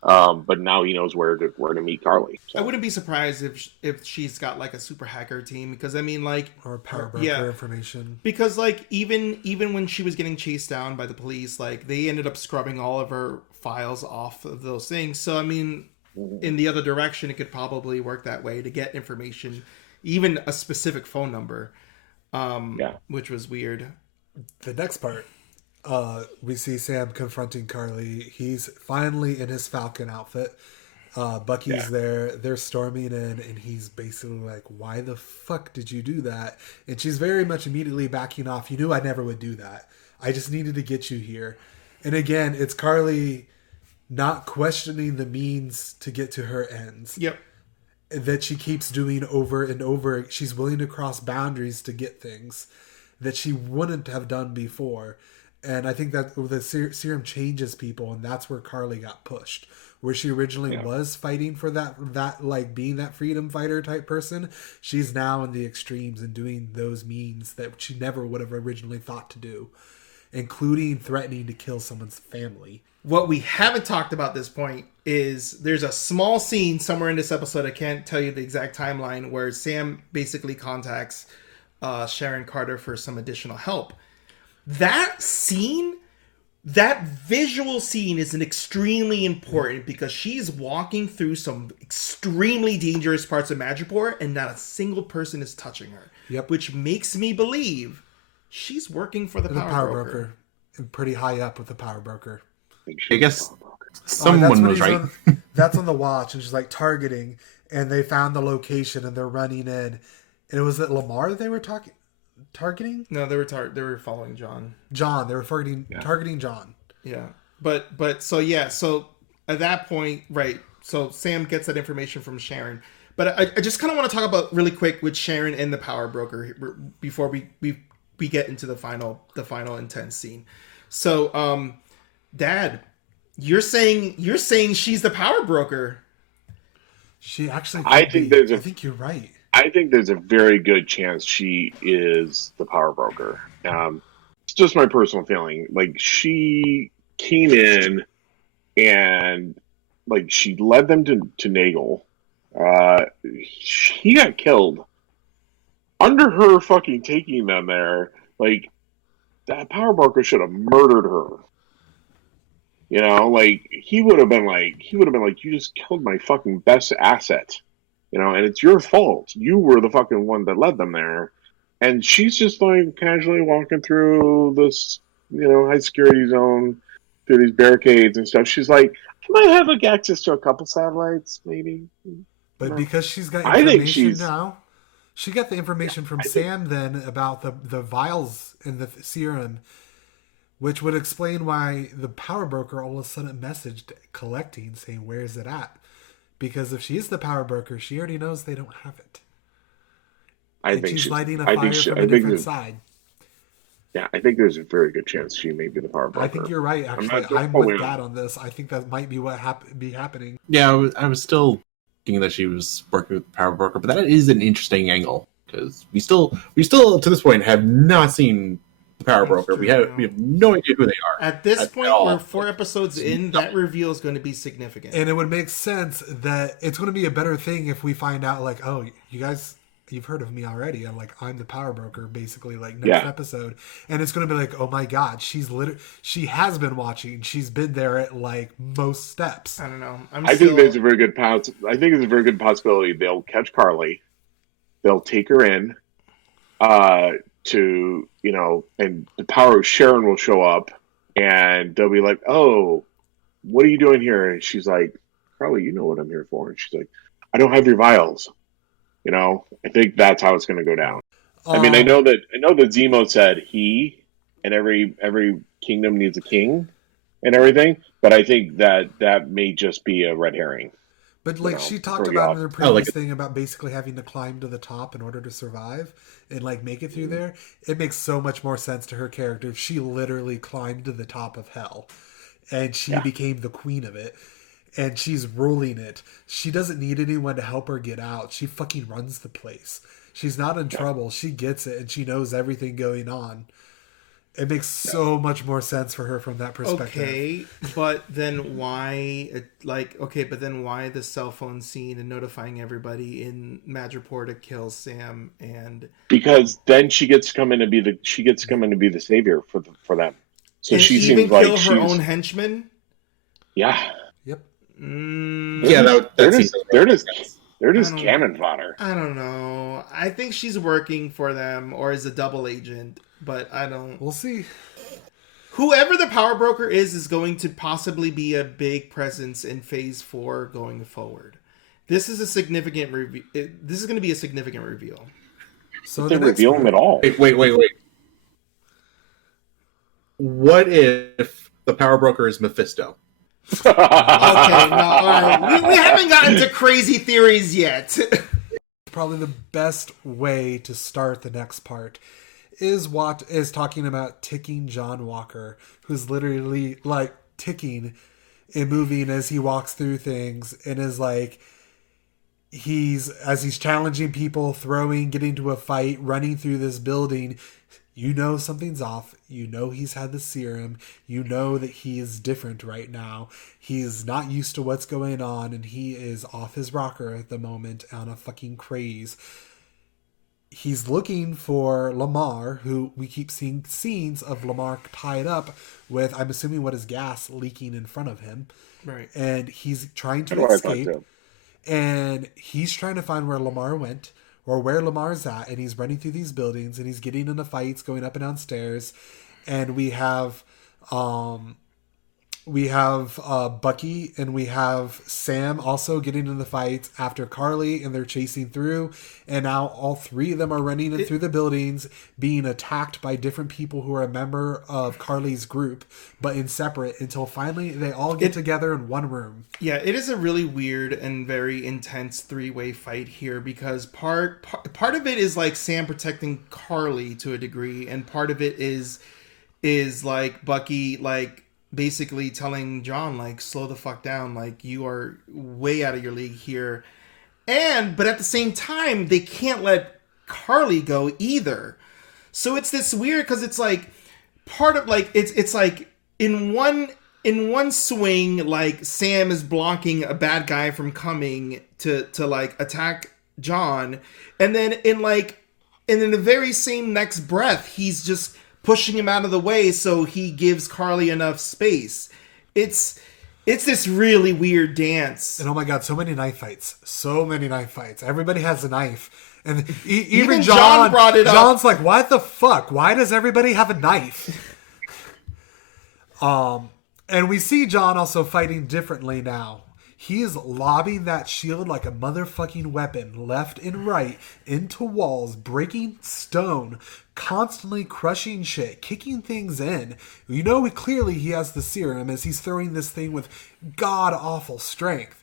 But now he knows where to meet Carly. So. I wouldn't be surprised if she's got like a super hacker team, because or a power broker information. Because like even when she was getting chased down by the police, like they ended up scrubbing all of her files off of those things. So in the other direction, it could probably work that way to get information, even a specific phone number. Which was weird. The next part. We see Sam confronting Carly. He's finally in his Falcon outfit, Bucky's there. They're storming in, and he's basically like, "Why the fuck did you do that?" And she's very much immediately backing off. You knew I never would do that. I just needed to get you here. And again, it's Carly not questioning the means to get to her ends. Yep. That she keeps doing over and over. She's willing to cross boundaries to get things that she wouldn't have done before. And I think that the serum changes people, and that's where Carly got pushed. Where she originally was fighting for that like being that freedom fighter type person, she's now in the extremes and doing those means that she never would have originally thought to do, including threatening to kill someone's family. What we haven't talked about at this point is there's a small scene somewhere in this episode, I can't tell you the exact timeline, where Sam basically contacts Sharon Carter for some additional help. That scene, that visual scene is an extremely important because she's walking through some extremely dangerous parts of Madripoor and not a single person is touching her. Yep. Which makes me believe she's working for the power broker. And pretty high up with the power broker. I guess someone was right. That's on the watch, and she's like targeting, and they found the location, and they're running in. And was it Lamar they were targeting? No, they were following John. They were targeting John. Yeah, but so at that point, right? So Sam gets that information from Sharon, but I just kind of want to talk about really quick with Sharon and the power broker before we get into the final intense scene. So, Dad, you're saying she's the power broker. She actually. I think you're right. I think there's a very good chance she is the power broker. It's just my personal feeling. Like, she came in and like she led them to Nagel. He got killed under her fucking taking them there. Like, that power broker should have murdered her. You know, like he would have been like, you just killed my fucking best asset. You know, and it's your fault. You were the fucking one that led them there. And she's just like casually walking through this, high security zone, through these barricades and stuff. She's like, I might have like access to a couple satellites, maybe. But because she's got information now, she got the information from Sam then about the vials in the serum, which would explain why the power broker all of a sudden messaged collecting, saying, where is it at? Because if she is the power broker, she already knows they don't have it. I think she's lighting a fire from a different side. Yeah, I think there's a very good chance she may be the power broker. I think you're right, actually. I'm with Dad on this. I think that might be what be happening. Yeah, I was still thinking that she was working with the power broker, but that is an interesting angle. Because we still to this point have not seen the power broker. We have no idea who they are. At this point, we're 4 episodes in. That reveal is going to be significant, and it would make sense that it's going to be a better thing if we find out, like, oh, you guys, you've heard of me already. I'm the power broker, basically. Like next episode, and it's going to be like, oh my god, she has been watching. She's been there at like most steps. I don't know. I think there's a very good possibility they'll catch Carly. They'll take her in. And the power of Sharon will show up and they'll be like, oh, what are you doing here? And she's like, Carly, you know what I'm here for. And she's like, I don't have your vials. I think that's how it's going to go down. I mean, I know that Zemo said he and every kingdom needs a king and everything, but I think that may just be a red herring. But like she talked about in her previous thing about basically having to climb to the top in order to survive and like make it through there. It makes so much more sense to her character if she literally climbed to the top of hell and she became the queen of it and she's ruling it. She doesn't need anyone to help her get out. She fucking runs the place. She's not in trouble. She gets it and she knows everything going on. It makes so much more sense for her from that perspective. Okay, but then why the cell phone scene and notifying everybody in Madripoor to kill Sam and because then she gets to come in to be the savior for them. So and she even seems like kill her she's own henchmen. Yeah. Yep. They're just cannon fodder. I don't know. I think she's working for them or is a double agent. But I don't. We'll see. whoever the power broker is going to possibly be a big presence in Phase 4 going forward. This is a significant review. This is going to be a significant reveal. So they reveal him at all. Wait. What if the power broker is Mephisto? Okay, no, all right. We haven't gotten to crazy theories yet. Probably the best way to start the next part is talking about ticking John Walker, who's literally like ticking and moving as he walks through things, and is like he's challenging people, throwing, getting to a fight, running through this building. You know something's off. You know he's had the serum. You know that he is different right now. He is not used to what's going on, and he is off his rocker at the moment on a fucking craze. He's looking for Lamar, who we keep seeing scenes of Lamar tied up with, I'm assuming, what is gas leaking in front of him. Right. And he's trying to escape. And he's trying to find where Lamar went, or where Lamar's at, and he's running through these buildings, and he's getting into fights, going up and down stairs. And we have Bucky and we have Sam also getting into the fights after Carly, and they're chasing through, and now all three of them are running in through the buildings, being attacked by different people who are a member of Carly's group, but in separate, until finally they all get together in one room. Yeah, it is a really weird and very intense three-way fight here, because part of it is like Sam protecting Carly to a degree, and part of it is like Bucky like basically telling John, like, slow the fuck down, like, you are way out of your league here. But at the same time, they can't let Carly go either. So it's this weird, because it's like part of like it's like in one swing, like Sam is blocking a bad guy from coming to like attack John, and then in the very same next breath, he's just pushing him out of the way so he gives Carly enough space. It's this really weird dance. And oh my god, so many knife fights. Everybody has a knife. And even John brought it up. John's like, what the fuck? Why does everybody have a knife? And we see John also fighting differently now. He is lobbing that shield like a motherfucking weapon, left and right, into walls, breaking stone, constantly crushing shit, kicking things in. You know, clearly he has the serum as he's throwing this thing with god-awful strength.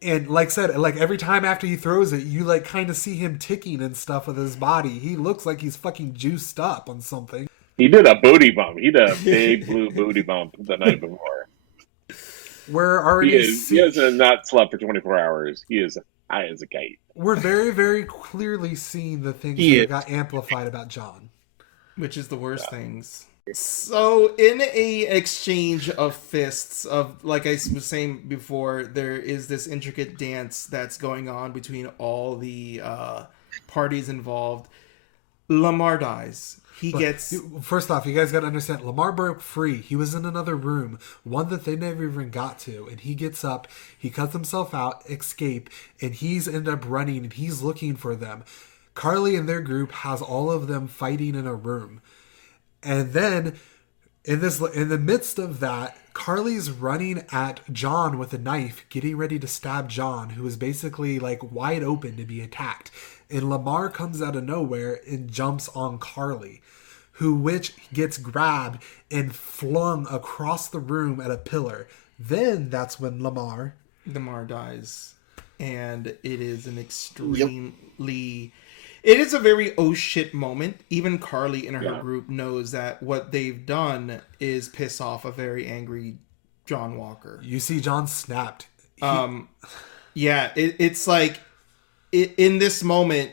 And like I said, like every time after he throws it, you like kind of see him ticking and stuff with his body. He looks like he's fucking juiced up on something. He did a booty bump. He did a big blue booty bump the night before. We're already he has not slept for 24 hours. He is high as a kite. We're very, very clearly seeing the things that got amplified about John. Which is the worst things. So in a exchange of fists, of like I was saying before, there is this intricate dance that's going on between all the parties involved. Lamar dies. First off, you guys got to understand, Lamar broke free. He was in another room, one that they never even got to. And he gets up, he cuts himself out, escape, and he's end up running, and he's looking for them. Carly and their group has all of them fighting in a room. And then, in the midst of that, Carly's running at John with a knife, getting ready to stab John, who is basically like wide open to be attacked. And Lamar comes out of nowhere and jumps on Carly, which gets grabbed and flung across the room at a pillar. Then that's when Lamar dies. And it is an extremely... It is a very oh shit moment. Even Carly in her group knows that what they've done is piss off a very angry John Walker. You see John snapped. It's like... in this moment,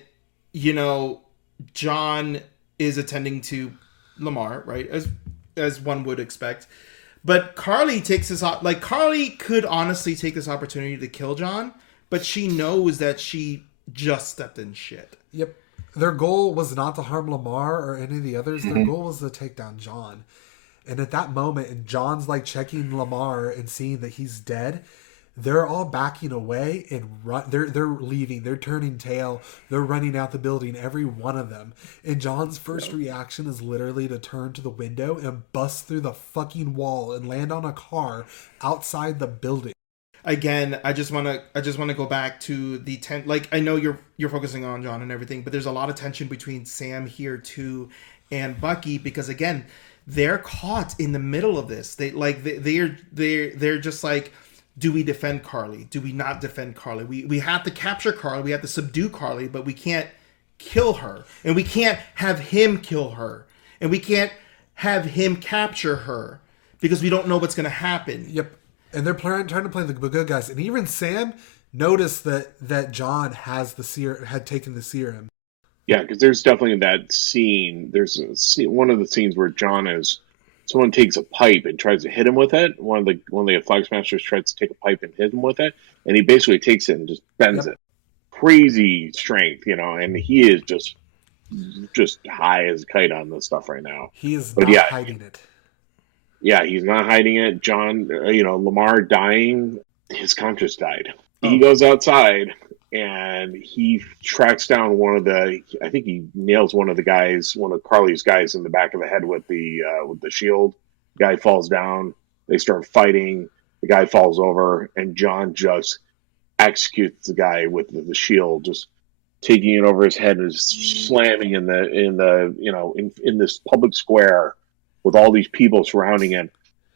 you know, John is attending to Lamar, right? As one would expect. But Carly takes this... Like, Carly could honestly take this opportunity to kill John, but she knows that she just stepped in shit. Yep. Their goal was not to harm Lamar or any of the others. Their goal was to take down John. And at that moment, and John's like checking Lamar and seeing that he's dead, they're all backing away and they're leaving. They're turning tail. They're running out the building, every one of them. And John's first reaction is literally to turn to the window and bust through the fucking wall and land on a car outside the building. Again, I just want to go back to the like, I know you're focusing on John and everything, but there's a lot of tension between Sam here too and Bucky, because again, they're caught in the middle of this. They're just like, do we defend Carly? Do we not defend Carly? We have to capture Carly. We have to subdue Carly, but we can't kill her. And we can't have him kill her. And we can't have him capture her because we don't know what's going to happen. Yep. And they're trying to play the good guys. And even Sam noticed that John had taken the serum. Yeah, because there's definitely that scene. There's one of the scenes where someone takes a pipe and tries to hit him with it. One of the Flag Smashers tries to take a pipe and hit him with it, and he basically takes it and just bends it. Crazy strength, and he is just high as a kite on this stuff right now. He is not hiding it. Yeah, he's not hiding it. John, Lamar dying, his conscience died. He goes outside and he tracks down I think he nails one of Carly's guys in the back of the head with the shield. Guy falls down. They start fighting. The guy falls over, and John just executes the guy with the shield, just taking it over his head and slamming in this public square with all these people surrounding it.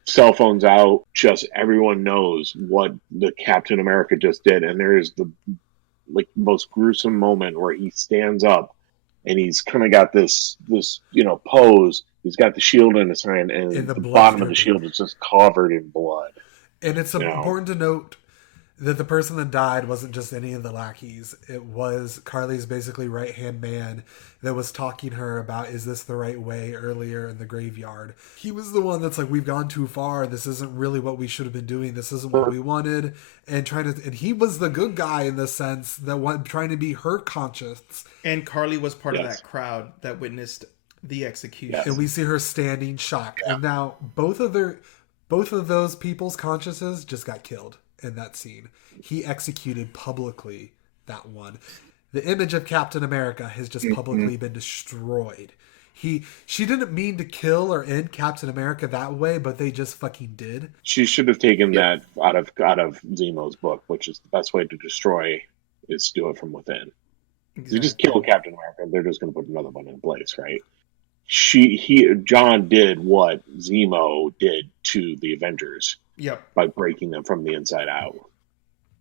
Cell phones out, just everyone knows what the Captain America just did, and there is the most gruesome moment where he stands up and he's kind of got this pose. He's got the shield in his hand, and the bottom of the shield is just covered in blood. And it's important to note that the person that died wasn't just any of the lackeys. It was Carly's basically right-hand man that was talking to her about, is this the right way, earlier in the graveyard. He was the one that's like, we've gone too far. This isn't really what we should have been doing. This isn't what we wanted. And he was the good guy in the sense that trying to be her conscience. And Carly was part of that crowd that witnessed the execution. Yes. And we see her standing shocked. Yeah. And now both of those people's consciences just got killed in that scene. He executed publicly that one. The image of Captain America has just publicly been destroyed. She didn't mean to kill or end Captain America that way, but they just fucking did. She should have taken that out of Zemo's book, which is the best way to destroy is do it from within. Exactly. You just kill Captain America, they're just going to put another one in place, right? John did what Zemo did to the Avengers. Yep. By breaking them from the inside out.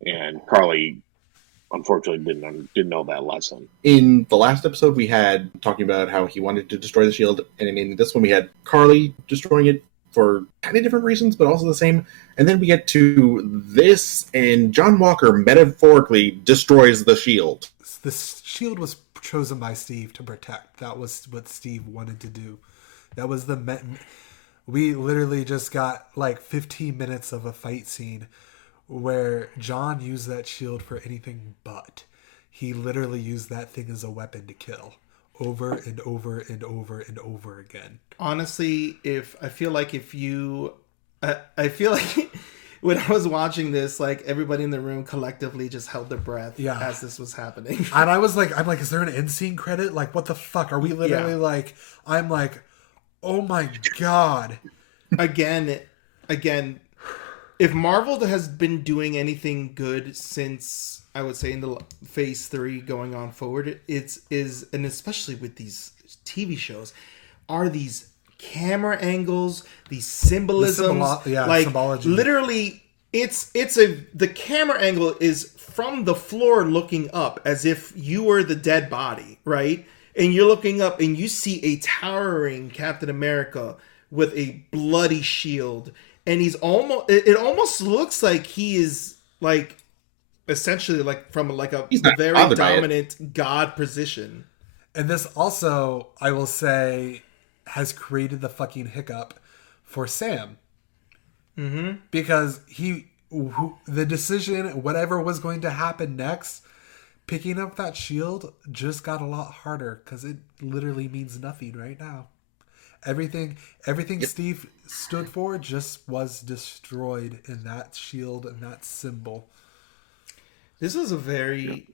And Carly, unfortunately, didn't know that lesson. In the last episode, we had talking about how he wanted to destroy the shield, and in this one, we had Carly destroying it for kind of different reasons, but also the same. And then we get to this, and John Walker metaphorically destroys the shield. The shield was chosen by Steve to protect. That was what Steve wanted to do. That was we literally just got 15 minutes of a fight scene where John used that shield for anything but. He literally used that thing as a weapon to kill over and over and over and over again. Honestly, I feel like when I was watching this, everybody in the room collectively just held their breath as this was happening. And I'm like, is there an end scene credit? What the fuck? Are we literally I'm like, oh my God. Again, if Marvel has been doing anything good since, I would say, in the phase 3 going on forward, and especially with these TV shows, are these camera angles, these symbolisms, symbology. Literally, the camera angle is from the floor looking up as if you were the dead body, right? And you're looking up and you see a towering Captain America with a bloody shield, and it almost looks like he is essentially from a very dominant god position. And this also, I will say, has created the fucking hiccup for Sam. Mm-hmm. Because the decision, whatever was going to happen next, picking up that shield just got a lot harder because it literally means nothing right now. Everything Steve stood for just was destroyed in that shield and that symbol. This is a very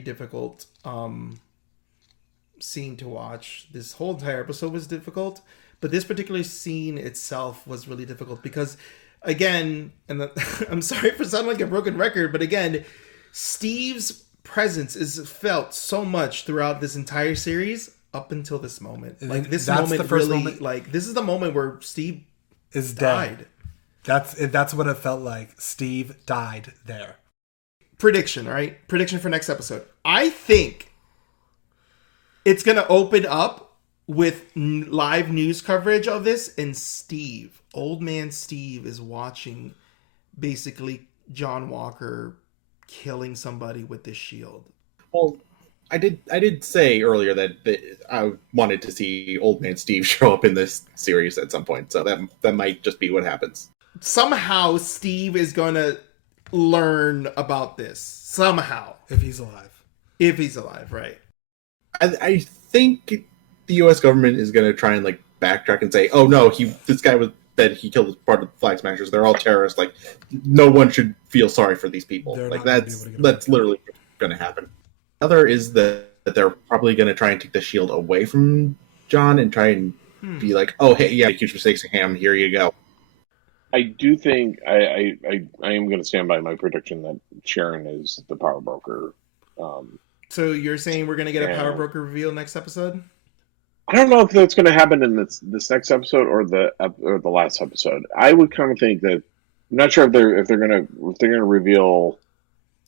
difficult scene to watch. This whole entire episode was difficult, but this particular scene itself was really difficult because, again, I'm sorry for sounding like a broken record, but again, Steve's presence is felt so much throughout this entire series up until this moment. Like this moment really, like this is the moment where Steve is died. Dead. That's what it felt like. Steve died there. Prediction, all right? Prediction for next episode. I think it's going to open up with live news coverage of this, and old man Steve, is watching basically John Walker killing somebody with this shield. Well, I did say earlier that I wanted to see Old Man Steve show up in this series at some point, so that might just be what happens. Somehow Steve is going to learn about this. Somehow. If he's alive. If he's alive, right. I think the U.S. government is going to try and like backtrack and say, "Oh no, this guy that he killed as part of the Flag Smashers. They're all terrorists. Like, no one should feel sorry for these people." Like that's literally going to happen. Other is that they're probably going to try and take the shield away from John and try and be like, "Oh hey, yeah, huge mistakes in him. Here you go." I do think I am going to stand by my prediction that Sharon is the power broker. So you're saying we're going to get a power broker reveal next episode? I don't know if that's going to happen in this next episode or the last episode. I would kind of think that I'm not sure if they're going to reveal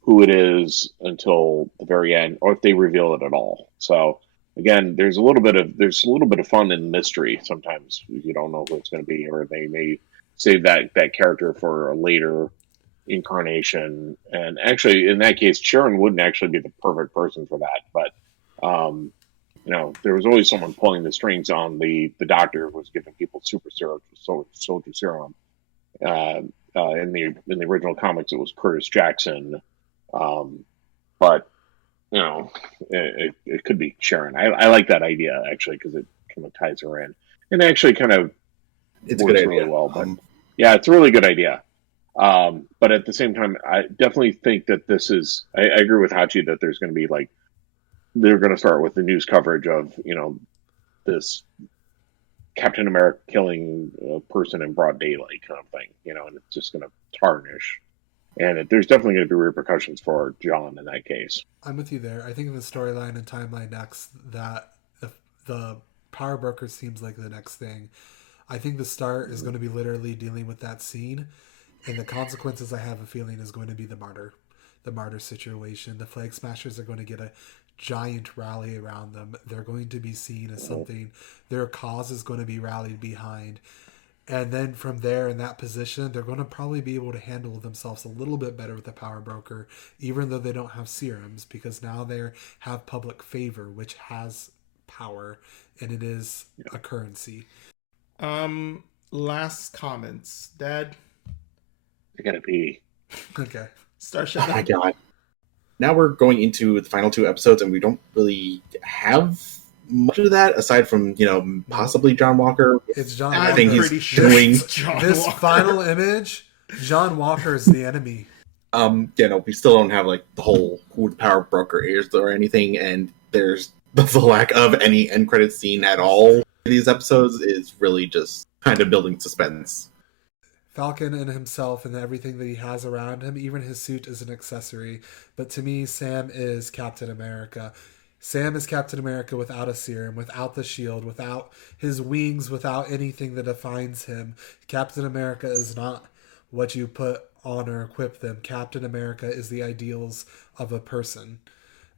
who it is until the very end, or if they reveal it at all. So again, there's a little bit of fun in mystery. Sometimes you don't know who it's going to be, or they may save that character for a later incarnation. And actually, in that case, Sharon wouldn't actually be the perfect person for that. But there was always someone pulling the strings on the doctor who was giving people super soldier serum. In the original comics, it was Curtis Jackson. But it could be Sharon. I like that idea actually because it kind of ties her in, and actually kind of it's a good idea. Really well. But yeah, it's a really good idea. But at the same time, I definitely think that this is. I agree with Hachi that there's going to be they're going to start with the news coverage of this Captain America killing a person in broad daylight kind of thing, and it's just going to tarnish. And there's definitely going to be repercussions for John in that case. I'm with you there. I think in the storyline and timeline next, that the power broker seems like the next thing. I think the start is going to be literally dealing with that scene, and the consequences, I have a feeling, is going to be the martyr situation. The Flag Smashers are going to get a giant rally around them. They're going to be seen as something. Their cause is going to be rallied behind. And then from there, in that position, they're going to probably be able to handle themselves a little bit better with the power broker, even though they don't have serums, because now they have public favor, which has power, and it is a currency. Last comments, Dad. I gotta pee. Okay. Starship. Oh my god. Now we're going into the final two episodes, and we don't really have much of that aside from possibly John Walker. It's John. I Walker. think he's doing this final image. John Walker is the enemy. We still don't have the whole who the power broker is or anything, and there's the lack of any end credit scene at all. These episodes is really just kind of building suspense. Falcon and himself and everything that he has around him, even his suit is an accessory. But to me, Sam is Captain America. Sam is Captain America without a serum, without the shield, without his wings, without anything that defines him. Captain America is not what you put on or equip them. Captain America is the ideals of a person.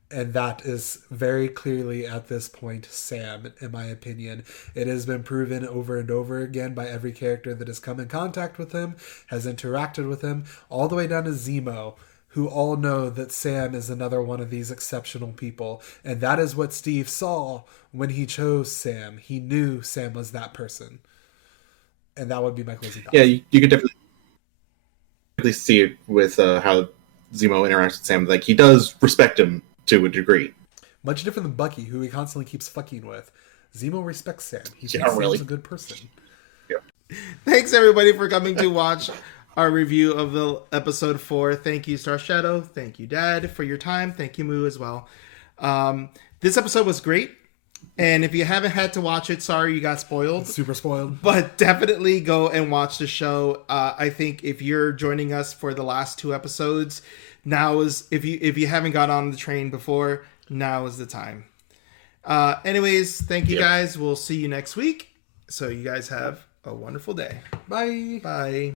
And that is very clearly at this point Sam, in my opinion. It has been proven over and over again by every character that has come in contact with him, has interacted with him, all the way down to Zemo, who all know that Sam is another one of these exceptional people. And that is what Steve saw when he chose Sam. He knew Sam was that person. And that would be my closing thought. Yeah, you could definitely see it with how Zemo interacts with Sam. He does respect him to a degree. Much different than Bucky, who he constantly keeps fucking with. Zemo respects Sam. He Yeah, thinks really. Sam's a good person. Thanks everybody for coming to watch our review of the episode 4. Thank you, Star Shadow. Thank you, Dad, for your time. Thank you, Moo, as well. This episode was great. And if you haven't had to watch it, sorry you got spoiled. Super spoiled. But definitely go and watch the show. I think if you're joining us for the last 2 episodes, now is if you haven't got on the train before, now is the time. Anyways, thank you guys. We'll see you next week. So you guys have a wonderful day. Bye. Bye.